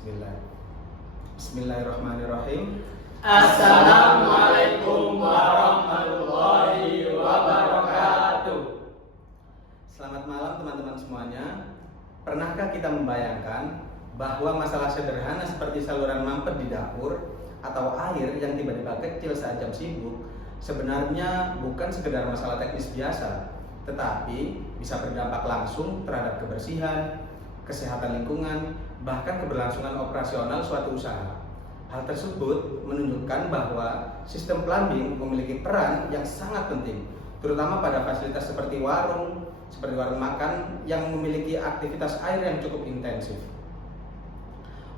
Bismillah. Bismillahirrahmanirrahim. Assalamualaikum warahmatullahi wabarakatuh. Selamat malam teman-teman semuanya. Pernahkah kita membayangkan bahwa masalah sederhana seperti saluran mampet di dapur atau air yang tiba-tiba kecil saat jam sibuk sebenarnya bukan sekedar masalah teknis biasa, tetapi bisa berdampak langsung terhadap kebersihan, kesehatan lingkungan, bahkan keberlangsungan operasional suatu usaha. Hal tersebut menunjukkan bahwa sistem plumbing memiliki peran yang sangat penting, terutama pada fasilitas seperti warung makan yang memiliki aktivitas air yang cukup intensif.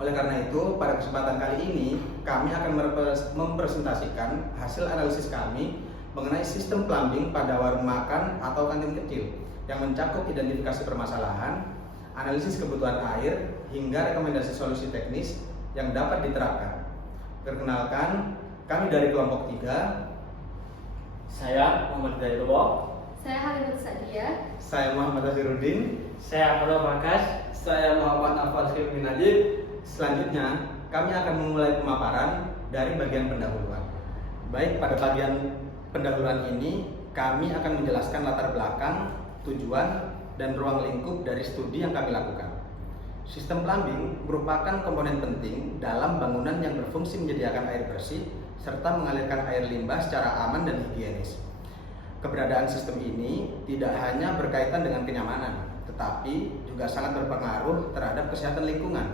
Oleh karena itu, pada kesempatan kali ini kami akan mempresentasikan hasil analisis kami mengenai sistem plumbing pada warung makan atau kantin kecil yang mencakup identifikasi permasalahan, analisis kebutuhan air, hingga rekomendasi solusi teknis yang dapat diterapkan. Perkenalkan, kami dari kelompok 3. Saya Muhammad Zairullah. Saya Halimah Sadia. Saya Muhammad Azhiruddin. Saya Abdul Bakas. Saya Muhammad Afal Syekh Najib. Selanjutnya, kami akan memulai pemaparan dari bagian pendahuluan. Baik, pada bagian pendahuluan ini, kami akan menjelaskan latar belakang, tujuan, dan ruang lingkup dari studi yang kami lakukan. Sistem plumbing merupakan komponen penting dalam bangunan yang berfungsi menyediakan air bersih serta mengalirkan air limbah secara aman dan higienis. Keberadaan sistem ini tidak hanya berkaitan dengan kenyamanan, tetapi juga sangat berpengaruh terhadap kesehatan lingkungan.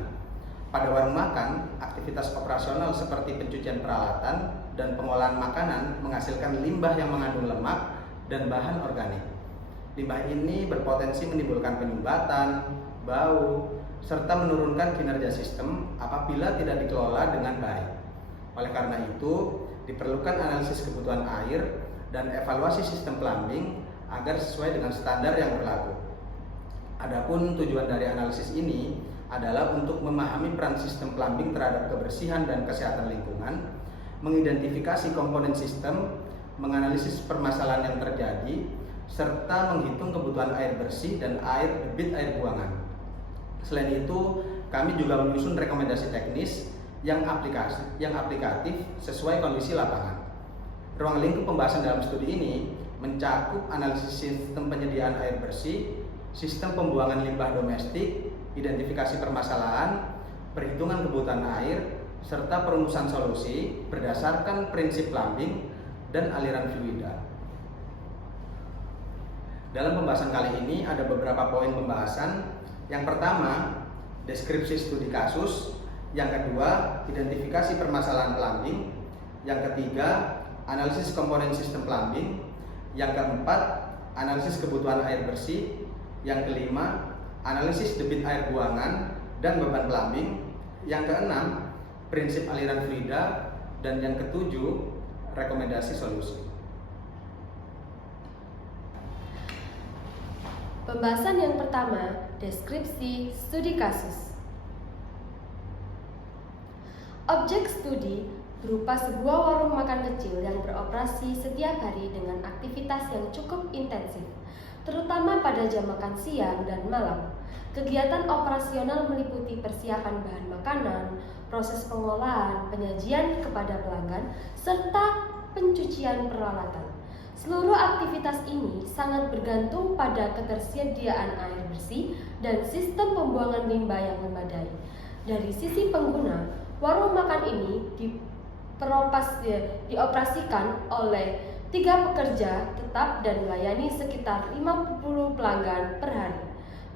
Pada warung makan, aktivitas operasional seperti pencucian peralatan dan pengolahan makanan menghasilkan limbah yang mengandung lemak dan bahan organik. Limbah ini berpotensi menimbulkan penyumbatan, bau, serta menurunkan kinerja sistem apabila tidak dikelola dengan baik. Oleh karena itu, diperlukan analisis kebutuhan air dan evaluasi sistem plumbing agar sesuai dengan standar yang berlaku. Adapun tujuan dari analisis ini adalah untuk memahami peran sistem plumbing terhadap kebersihan dan kesehatan lingkungan, mengidentifikasi komponen sistem, menganalisis permasalahan yang terjadi, serta menghitung kebutuhan air bersih dan debit air buangan. Selain itu, kami juga menyusun rekomendasi teknis yang aplikatif sesuai kondisi lapangan. Ruang lingkup pembahasan dalam studi ini mencakup analisis sistem penyediaan air bersih, sistem pembuangan limbah domestik, identifikasi permasalahan, perhitungan kebutuhan air, serta perumusan solusi berdasarkan prinsip plumbing dan aliran fluida. Dalam pembahasan kali ini ada beberapa poin pembahasan. Yang pertama, deskripsi studi kasus. Yang kedua, identifikasi permasalahan plumbing. Yang ketiga, analisis komponen sistem plumbing. Yang keempat, analisis kebutuhan air bersih. Yang kelima, analisis debit air buangan dan beban plumbing. Yang keenam, prinsip aliran fluida. Dan yang ketujuh, rekomendasi solusi. Pembahasan yang pertama, deskripsi studi kasus. Objek studi berupa sebuah warung makan kecil yang beroperasi setiap hari dengan aktivitas yang cukup intensif, terutama pada jam makan siang dan malam. Kegiatan operasional meliputi persiapan bahan makanan, proses pengolahan, penyajian kepada pelanggan, serta pencucian peralatan. Seluruh aktivitas ini sangat bergantung pada ketersediaan air bersih dan sistem pembuangan limbah yang memadai. Dari sisi pengguna, warung makan ini dioperasikan oleh 3 pekerja tetap dan melayani sekitar 50 pelanggan per hari.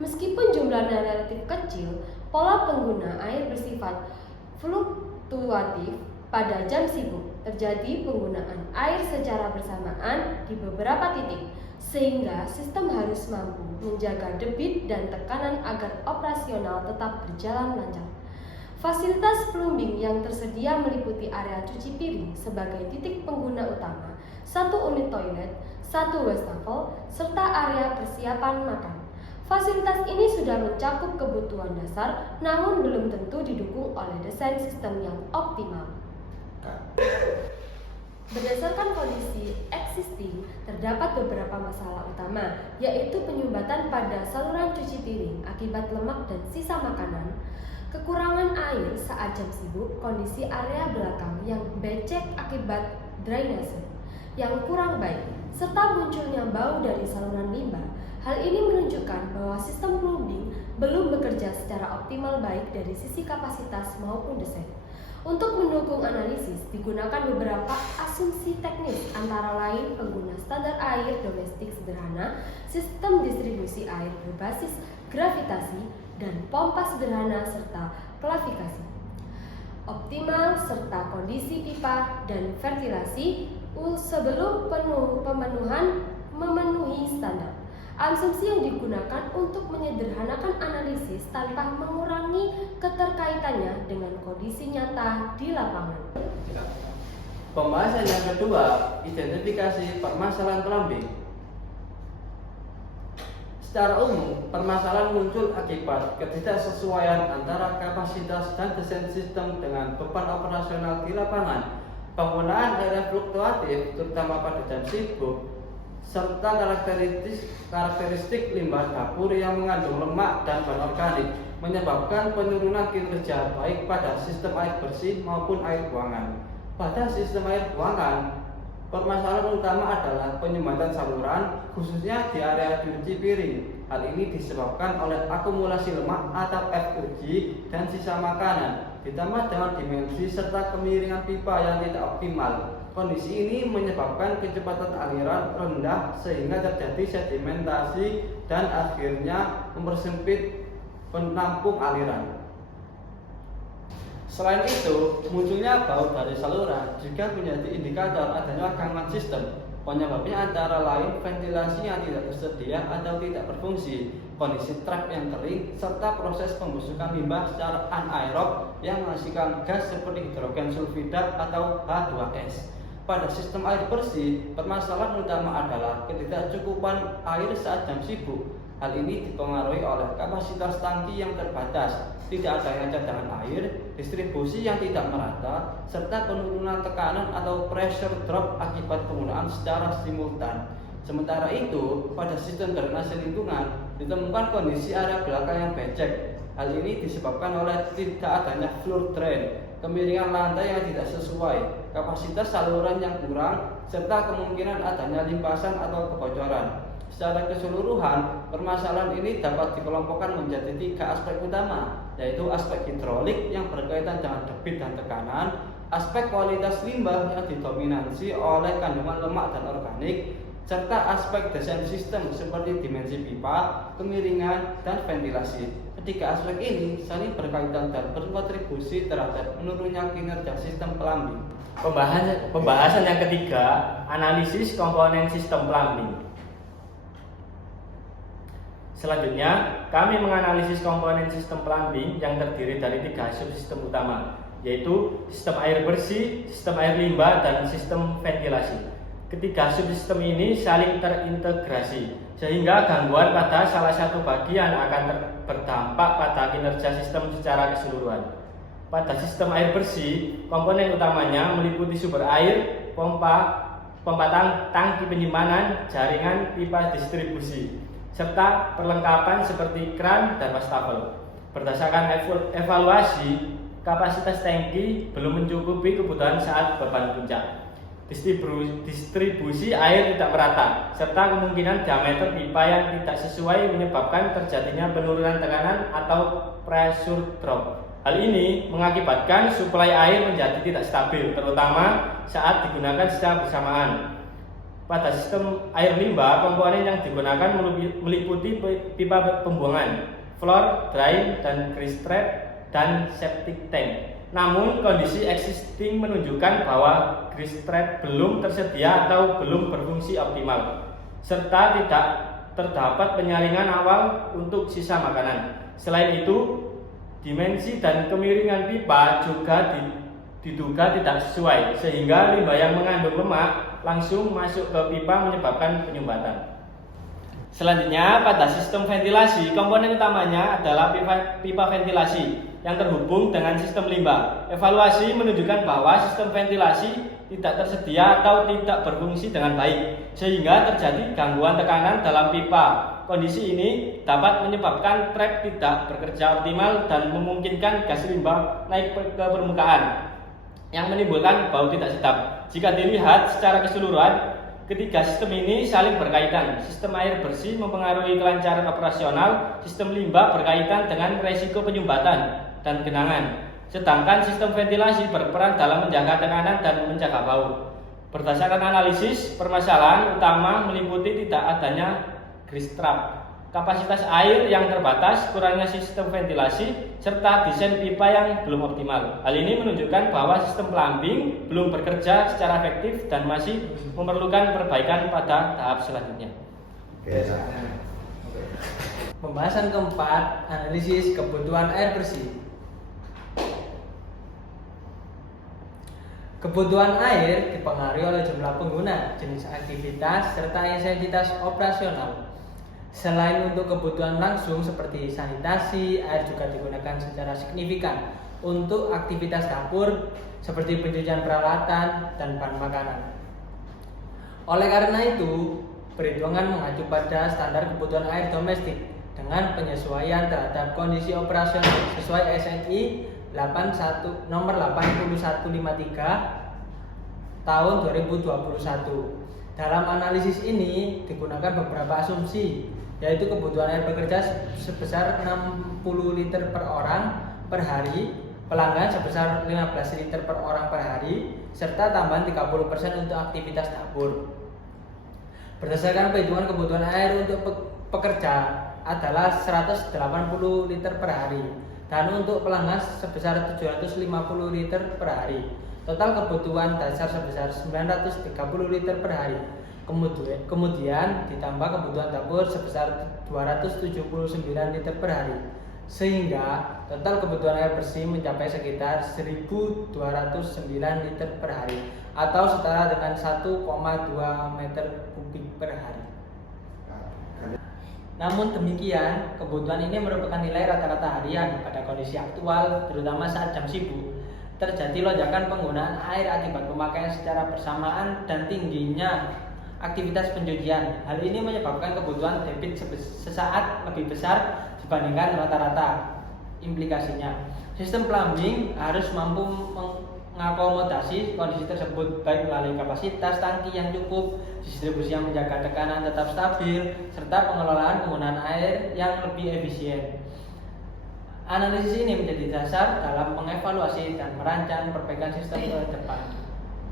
Meskipun jumlahnya relatif kecil, pola pengguna air bersifat fluktuatif. Pada jam sibuk, terjadi penggunaan air secara bersamaan di beberapa titik, sehingga sistem harus mampu menjaga debit dan tekanan agar operasional tetap berjalan lancar. Fasilitas plumbing yang tersedia meliputi area cuci piring sebagai titik pengguna utama, 1 unit toilet, 1 wastafel, serta area persiapan makan. Fasilitas ini sudah mencakup kebutuhan dasar, namun belum tentu didukung oleh desain sistem yang optimal. Berdasarkan kondisi existing, terdapat beberapa masalah utama, yaitu penyumbatan pada saluran cuci piring akibat lemak dan sisa makanan, kekurangan air saat jam sibuk, kondisi area belakang yang becek akibat drainase yang kurang baik, serta munculnya bau dari saluran limbah. Hal ini menunjukkan bahwa sistem plumbing belum bekerja secara optimal baik dari sisi kapasitas maupun desain. Untuk mendukung analisis, digunakan beberapa asumsi teknis, antara lain pengguna standar air domestik sederhana, sistem distribusi air berbasis gravitasi, dan pompa sederhana serta klavifikasi optimal serta kondisi pipa dan ventilasi sebelum pemenuhan memenuhi standar. Asumsi yang digunakan untuk menyederhanakan analisis tanpa mengurangi keterkaitannya dengan kondisi nyata di lapangan. Pembahasan yang kedua, identifikasi permasalahan plumbing. Secara umum, permasalahan muncul akibat ketidaksesuaian antara kapasitas dan desain sistem dengan beban operasional di lapangan. Penggunaan area fluktuatif, terutama pada jam sibuk, serta karakteristik limbah dapur yang mengandung lemak dan bahan organik menyebabkan penurunan kinerja baik pada sistem air bersih maupun air buangan. Pada sistem air buangan, permasalahan utama adalah penyumbatan saluran, khususnya di area cuci piring. Hal ini disebabkan oleh akumulasi lemak atau FUG dan sisa makanan, ditambah dengan dimensi serta kemiringan pipa yang tidak optimal. Kondisi ini menyebabkan kecepatan aliran rendah sehingga terjadi sedimentasi dan akhirnya mempersempit penampung aliran. Selain itu, munculnya bau dari saluran juga menjadi indikator adanya gangguan sistem. Penyebabnya antara lain ventilasi yang tidak tersedia atau tidak berfungsi, kondisi trap yang kering, serta proses pembusukan limbah secara anaerob yang menghasilkan gas seperti hidrogen sulfida atau H2S. Pada sistem air bersih, permasalahan utama adalah ketidakcukupan air saat jam sibuk. Hal ini dipengaruhi oleh kapasitas tangki yang terbatas, tidak adanya cadangan air, distribusi yang tidak merata, serta penurunan tekanan atau pressure drop akibat penggunaan secara simultan. Sementara itu, pada sistem drainase lingkungan ditemukan kondisi area belakang yang becek. Hal ini disebabkan oleh tidak adanya floor drain, kemiringan lantai yang tidak sesuai, kapasitas saluran yang kurang, serta kemungkinan adanya limpasan atau kebocoran. Secara keseluruhan, permasalahan ini dapat dikelompokkan menjadi 3 aspek utama, yaitu aspek hidrolik yang berkaitan dengan debit dan tekanan, aspek kualitas limbah yang didominasi oleh kandungan lemak dan organik, serta aspek desain sistem seperti dimensi pipa, kemiringan, dan ventilasi. Ketiga aspek ini saling berkaitan dan berkontribusi terhadap menurunnya kinerja sistem plumbing. Pembahasan yang ketiga, analisis komponen sistem plumbing. Selanjutnya, kami menganalisis komponen sistem plumbing yang terdiri dari 3 subsistem utama, yaitu sistem air bersih, sistem air limbah, dan sistem ventilasi. Ketiga subsistem ini saling terintegrasi, sehingga gangguan pada salah satu bagian akan berdampak pada kinerja sistem secara keseluruhan. Pada sistem air bersih, komponen utamanya meliputi sumber air, pompa tangki penyimpanan, jaringan pipa distribusi, serta perlengkapan seperti kran dan wastafel. Berdasarkan evaluasi, kapasitas tangki belum mencukupi kebutuhan saat beban puncak. Distribusi air tidak merata, serta kemungkinan diameter pipa yang tidak sesuai menyebabkan terjadinya penurunan tekanan atau pressure drop. Hal ini mengakibatkan suplai air menjadi tidak stabil, terutama saat digunakan secara bersamaan. Pada sistem air limbah, komponen yang digunakan meliputi pipa pembuangan, floor drain, dan grease trap, dan septic tank. Namun, kondisi existing menunjukkan bahwa grease trap belum tersedia atau belum berfungsi optimal, serta tidak terdapat penyaringan awal untuk sisa makanan. Selain itu, dimensi dan kemiringan pipa juga diduga tidak sesuai, sehingga limbah yang mengandung lemak langsung masuk ke pipa menyebabkan penyumbatan. Selanjutnya, pada sistem ventilasi, komponen utamanya adalah pipa ventilasi yang terhubung dengan sistem limbah. Evaluasi menunjukkan bahwa sistem ventilasi tidak tersedia atau tidak berfungsi dengan baik, sehingga terjadi gangguan tekanan dalam pipa. Kondisi ini dapat menyebabkan trap tidak bekerja optimal dan memungkinkan gas limbah naik ke permukaan yang menimbulkan bau tidak sedap. Jika dilihat secara keseluruhan, ketiga sistem ini saling berkaitan. Sistem air bersih mempengaruhi kelancaran operasional, sistem limbah berkaitan dengan resiko penyumbatan dan genangan, sedangkan sistem ventilasi berperan dalam menjaga tekanan dan mencegah bau. Berdasarkan analisis, permasalahan utama meliputi tidak adanya grease trap, kapasitas air yang terbatas, kurangnya sistem ventilasi, serta desain pipa yang belum optimal. Hal ini menunjukkan bahwa sistem plumbing belum bekerja secara efektif dan masih memerlukan perbaikan pada tahap selanjutnya. Pembahasan keempat, analisis kebutuhan air bersih. Kebutuhan air dipengaruhi oleh jumlah pengguna, jenis aktivitas, serta intensitas operasional. Selain untuk kebutuhan langsung seperti sanitasi, air juga digunakan secara signifikan untuk aktivitas dapur seperti pencucian peralatan dan bahan makanan. Oleh karena itu, perhitungan mengacu pada standar kebutuhan air domestik dengan penyesuaian terhadap kondisi operasional sesuai SNI nomor 8153 tahun 2021. Dalam analisis ini digunakan beberapa asumsi, yaitu kebutuhan air bekerja sebesar 60 liter per orang per hari, pelanggan sebesar 15 liter per orang per hari, serta tambahan 30% untuk aktivitas dapur. Berdasarkan perhitungan kebutuhan air untuk pekerja adalah 180 liter per hari, dan untuk pelanggan sebesar 750 liter per hari. Total kebutuhan dasar sebesar 930 liter per hari. Kemudian ditambah kebutuhan dapur sebesar 279 liter per hari, sehingga total kebutuhan air bersih mencapai sekitar 1.209 liter per hari, atau setara dengan 1,2 meter kubik per hari. Namun demikian, kebutuhan ini merupakan nilai rata-rata harian. Pada kondisi aktual, terutama saat jam sibuk, terjadi lonjakan penggunaan air akibat pemakaian secara bersamaan dan tingginya aktivitas pencucian. Hal ini menyebabkan kebutuhan debit sesaat lebih besar dibandingkan rata-rata. Implikasinya, sistem plumbing harus mampu mengakomodasi kondisi tersebut, baik melalui kapasitas tangki yang cukup, distribusi yang menjaga tekanan tetap stabil, serta pengelolaan penggunaan air yang lebih efisien. Analisis ini menjadi dasar dalam mengevaluasi dan merancang perbaikan sistem ke depan.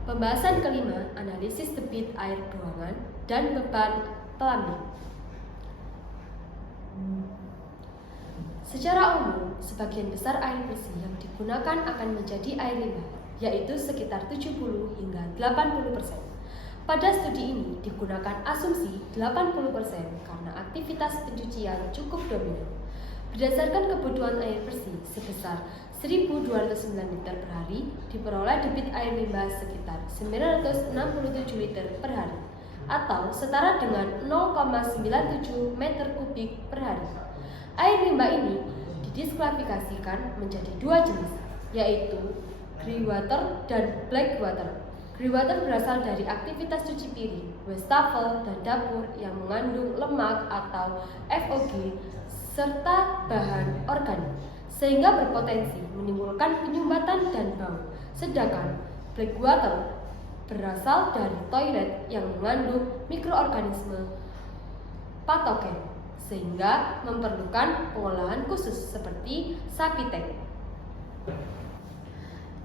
Pembahasan kelima, analisis debit air ruangan dan beban plumbing. Secara umum, sebagian besar air bersih yang digunakan akan menjadi air limbah, yaitu sekitar 70 hingga 80%. Pada studi ini digunakan asumsi 80% karena aktivitas pencucian cukup dominan. Berdasarkan kebutuhan air bersih sebesar 1.209 liter per hari, diperoleh debit air limbah sekitar 967 liter per hari, atau setara dengan 0,97 meter kubik per hari. Air limbah ini didiskualifikasikan menjadi dua jenis, yaitu grey water dan black water. Grey water berasal dari aktivitas cuci piring, wastafel, dan dapur yang mengandung lemak atau FOG serta bahan organik, sehingga berpotensi menimbulkan penyumbatan dan bau. Sedangkan black water berasal dari toilet yang mengandung mikroorganisme patogen, sehingga memerlukan pengolahan khusus seperti Sapitek.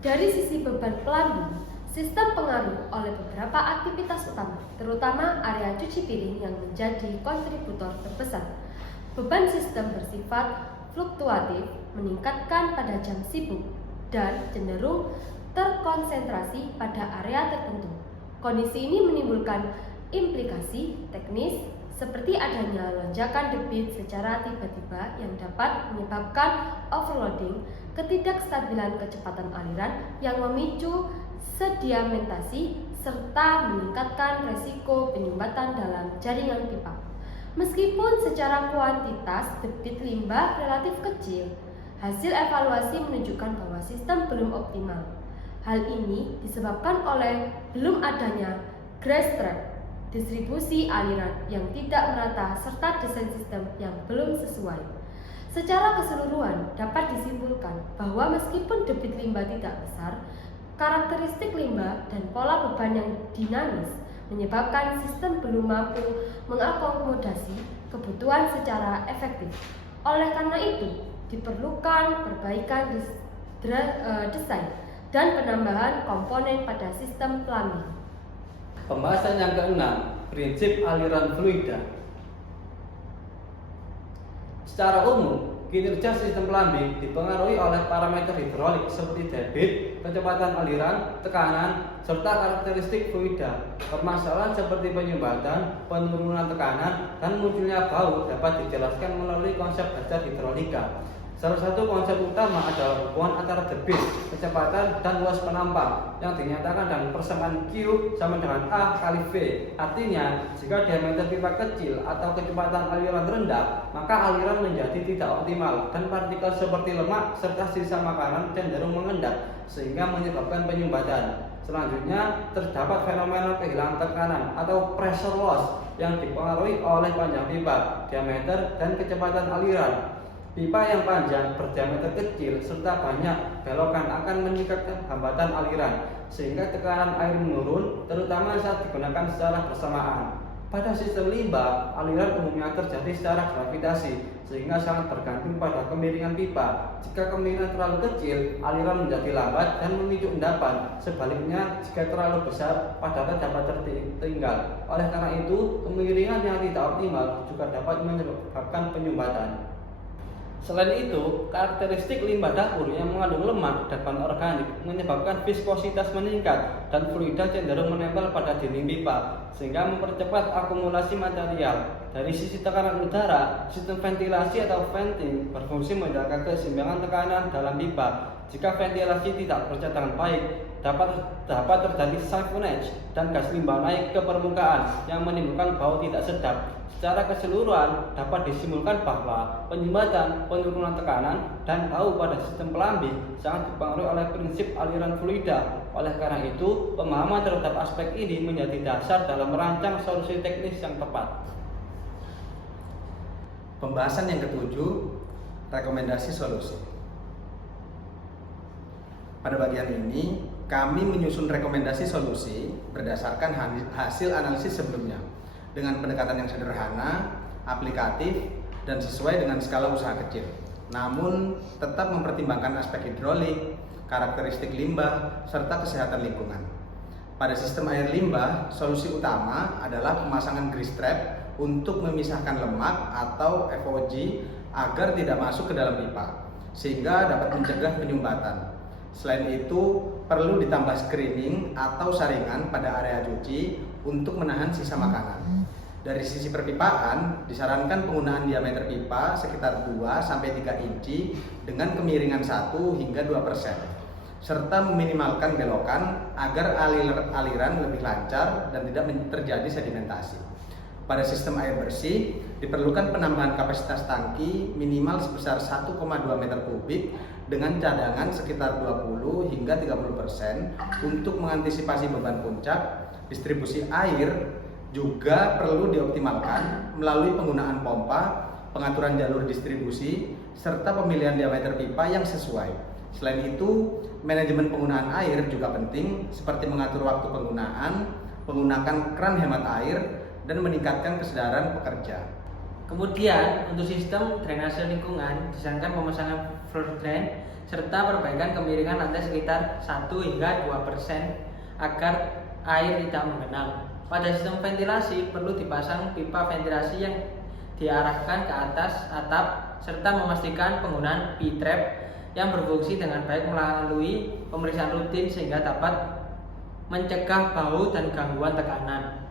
Dari sisi beban plumbing, sistem pengaruh oleh beberapa aktivitas utama, terutama area cuci piring yang menjadi kontributor terbesar. Beban sistem bersifat fluktuatif, meningkatkan pada jam sibuk, dan cenderung terkonsentrasi pada area tertentu. Kondisi ini menimbulkan implikasi teknis seperti adanya lonjakan debit secara tiba-tiba yang dapat menyebabkan overloading, ketidakstabilan kecepatan aliran yang memicu sedimentasi, serta meningkatkan resiko penyumbatan dalam jaringan pipa. Meskipun secara kuantitas debit limbah relatif kecil, hasil evaluasi menunjukkan bahwa sistem belum optimal. Hal ini disebabkan oleh belum adanya grease trap, distribusi aliran yang tidak merata, serta desain sistem yang belum sesuai. Secara keseluruhan dapat disimpulkan bahwa meskipun debit limbah tidak besar, karakteristik limbah dan pola beban yang dinamis menyebabkan sistem belum mampu mengakomodasi kebutuhan secara efektif. Oleh karena itu, diperlukan perbaikan desain dan penambahan komponen pada sistem plumbing. Pembahasan yang keenam, prinsip aliran fluida. Secara umum, kinerja sistem plumbing dipengaruhi oleh parameter hidrolik seperti debit, kecepatan aliran, tekanan, serta karakteristik fluida. Permasalahan seperti penyumbatan, penurunan tekanan, dan munculnya bau dapat dijelaskan melalui konsep dasar hidrolika. Salah satu konsep utama adalah hubungan antara debit, kecepatan, dan luas penampang yang dinyatakan dengan persamaan Q sama dengan A kali V. Artinya, jika diameter pipa kecil atau kecepatan aliran rendah, maka aliran menjadi tidak optimal dan partikel seperti lemak serta sisa makanan cenderung mengendap sehingga menyebabkan penyumbatan. Selanjutnya, terdapat fenomena kehilangan tekanan atau pressure loss yang dipengaruhi oleh panjang pipa, diameter, dan kecepatan aliran. Pipa yang panjang, berdiameter kecil, serta banyak belokan akan meningkatkan hambatan aliran, sehingga tekanan air menurun, terutama saat digunakan secara bersamaan. Pada sistem limbah, aliran umumnya terjadi secara gravitasi, sehingga sangat bergantung pada kemiringan pipa. Jika kemiringan terlalu kecil, aliran menjadi lambat dan memicu endapan. Sebaliknya, jika terlalu besar, padatan dapat tertinggal. Oleh karena itu, kemiringan yang tidak optimal juga dapat menyebabkan penyumbatan. Selain itu, karakteristik limbah dapur yang mengandung lemak dan bahan organik menyebabkan viskositas meningkat dan fluida cenderung menempel pada dinding pipa, sehingga mempercepat akumulasi material. Dari sisi tekanan udara, sistem ventilasi atau venting berfungsi menjaga keseimbangan tekanan dalam pipa. Jika ventilasi tidak bekerja dengan baik, dapat terjadi siphonage dan gas limbah naik ke permukaan yang menimbulkan bau tidak sedap. Secara keseluruhan dapat disimpulkan bahwa penyumbatan, penurunan tekanan, dan bau pada sistem plumbing sangat dipengaruhi oleh prinsip aliran fluida. Oleh karena itu, pemahaman terhadap aspek ini menjadi dasar dalam merancang solusi teknis yang tepat. Pembahasan yang ketujuh, rekomendasi solusi. Pada bagian ini, kami menyusun rekomendasi solusi berdasarkan hasil analisis sebelumnya dengan pendekatan yang sederhana, aplikatif, dan sesuai dengan skala usaha kecil. Namun, tetap mempertimbangkan aspek hidrolik, karakteristik limbah, serta kesehatan lingkungan. Pada sistem air limbah, solusi utama adalah pemasangan grease trap untuk memisahkan lemak atau FOG agar tidak masuk ke dalam pipa, sehingga dapat mencegah penyumbatan. Selain itu, perlu ditambah screening atau saringan pada area cuci untuk menahan sisa makanan. Dari sisi perpipaan, disarankan penggunaan diameter pipa sekitar 2-3 inci dengan kemiringan 1 hingga 2%, serta meminimalkan belokan agar aliran lebih lancar dan tidak terjadi sedimentasi. Pada sistem air bersih, diperlukan penambahan kapasitas tangki minimal sebesar 1,2 meter kubik dengan cadangan sekitar 20 hingga 30% untuk mengantisipasi beban puncak. Distribusi air juga perlu dioptimalkan melalui penggunaan pompa, pengaturan jalur distribusi, serta pemilihan diameter pipa yang sesuai. Selain itu, manajemen penggunaan air juga penting, seperti mengatur waktu penggunaan, menggunakan kran hemat air, dan meningkatkan kesadaran pekerja. Kemudian, untuk sistem drainase lingkungan, disarankan pemasangan floor drain serta perbaikan kemiringan lantai sekitar 1 hingga 2% agar air tidak menggenang. Pada sistem ventilasi, perlu dipasang pipa ventilasi yang diarahkan ke atas atap serta memastikan penggunaan P-trap yang berfungsi dengan baik melalui pemeriksaan rutin sehingga dapat mencegah bau dan gangguan tekanan.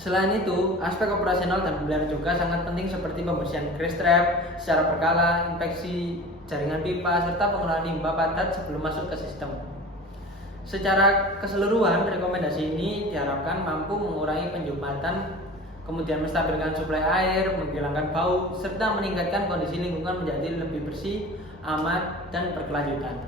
Selain itu, aspek operasional dan pemeliharaan juga sangat penting seperti pembersihan grease trap secara berkala, inspeksi jaringan pipa, serta penggunaan limbah padat sebelum masuk ke sistem. Secara keseluruhan, rekomendasi ini diharapkan mampu mengurangi penyumbatan, kemudian menstabilkan suplai air, menghilangkan bau, serta meningkatkan kondisi lingkungan menjadi lebih bersih, aman, dan berkelanjutan.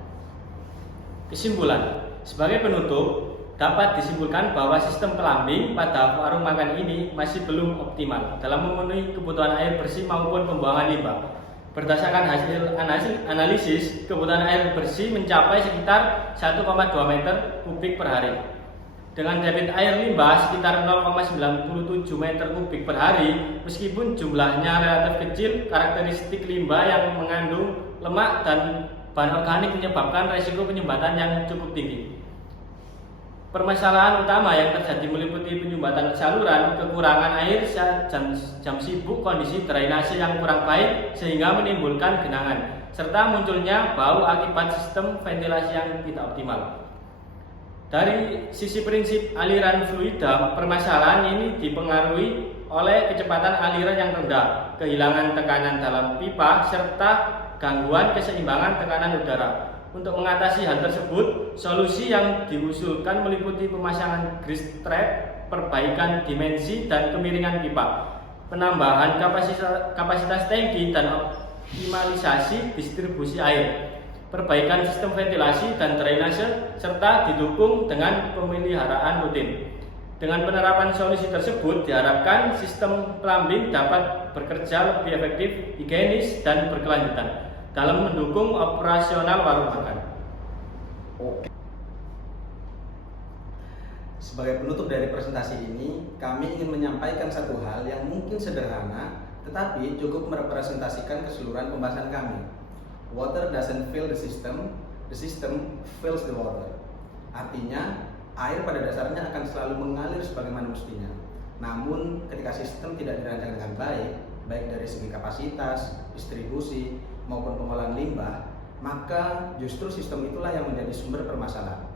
Kesimpulan, sebagai penutup, dapat disimpulkan bahwa sistem plumbing pada warung makan ini masih belum optimal dalam memenuhi kebutuhan air bersih maupun pembuangan limbah. Berdasarkan hasil analisis, kebutuhan air bersih mencapai sekitar 1,2 meter kubik per hari. Dengan debit air limbah sekitar 0,97 meter kubik per hari, meskipun jumlahnya relatif kecil, karakteristik limbah yang mengandung lemak dan bahan organik menyebabkan risiko penyumbatan yang cukup tinggi. Permasalahan utama yang terjadi meliputi penyumbatan saluran, kekurangan air saat jam sibuk, kondisi drainase yang kurang baik sehingga menimbulkan genangan, serta munculnya bau akibat sistem ventilasi yang tidak optimal. Dari sisi prinsip aliran fluida, permasalahan ini dipengaruhi oleh kecepatan aliran yang rendah, kehilangan tekanan dalam pipa, serta gangguan keseimbangan tekanan udara. Untuk mengatasi hal tersebut, solusi yang diusulkan meliputi pemasangan grease trap, perbaikan dimensi dan kemiringan pipa, penambahan kapasitas tangki dan optimalisasi distribusi air, perbaikan sistem ventilasi dan drainase, serta didukung dengan pemeliharaan rutin. Dengan penerapan solusi tersebut, diharapkan sistem plumbing dapat bekerja lebih efektif, higienis, dan berkelanjutan dalam mendukung operasional warung makan. Oke. Sebagai penutup dari presentasi ini, kami ingin menyampaikan satu hal yang mungkin sederhana, tetapi cukup merepresentasikan keseluruhan pembahasan kami. Water doesn't fill the system fills the water. Artinya, air pada dasarnya akan selalu mengalir sebagaimana mestinya. Namun, ketika sistem tidak dirancang dengan baik dari segi kapasitas, distribusi, maupun pengolahan limbah, maka justru sistem itulah yang menjadi sumber permasalahan.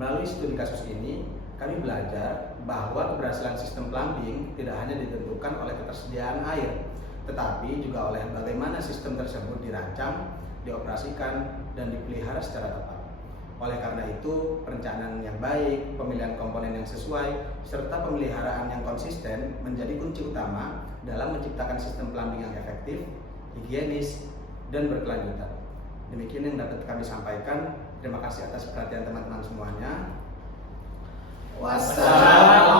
Melalui studi kasus ini, kami belajar bahwa keberhasilan sistem plumbing tidak hanya ditentukan oleh ketersediaan air, tetapi juga oleh bagaimana sistem tersebut dirancang, dioperasikan, dan dipelihara secara tepat. Oleh karena itu, perencanaan yang baik, pemilihan komponen yang sesuai, serta pemeliharaan yang konsisten menjadi kunci utama dalam menciptakan sistem plumbing yang efektif, higienis, dan berkelanjutan. Demikian yang dapat kami sampaikan. Terima kasih atas perhatian teman-teman semuanya. Wassalamualaikum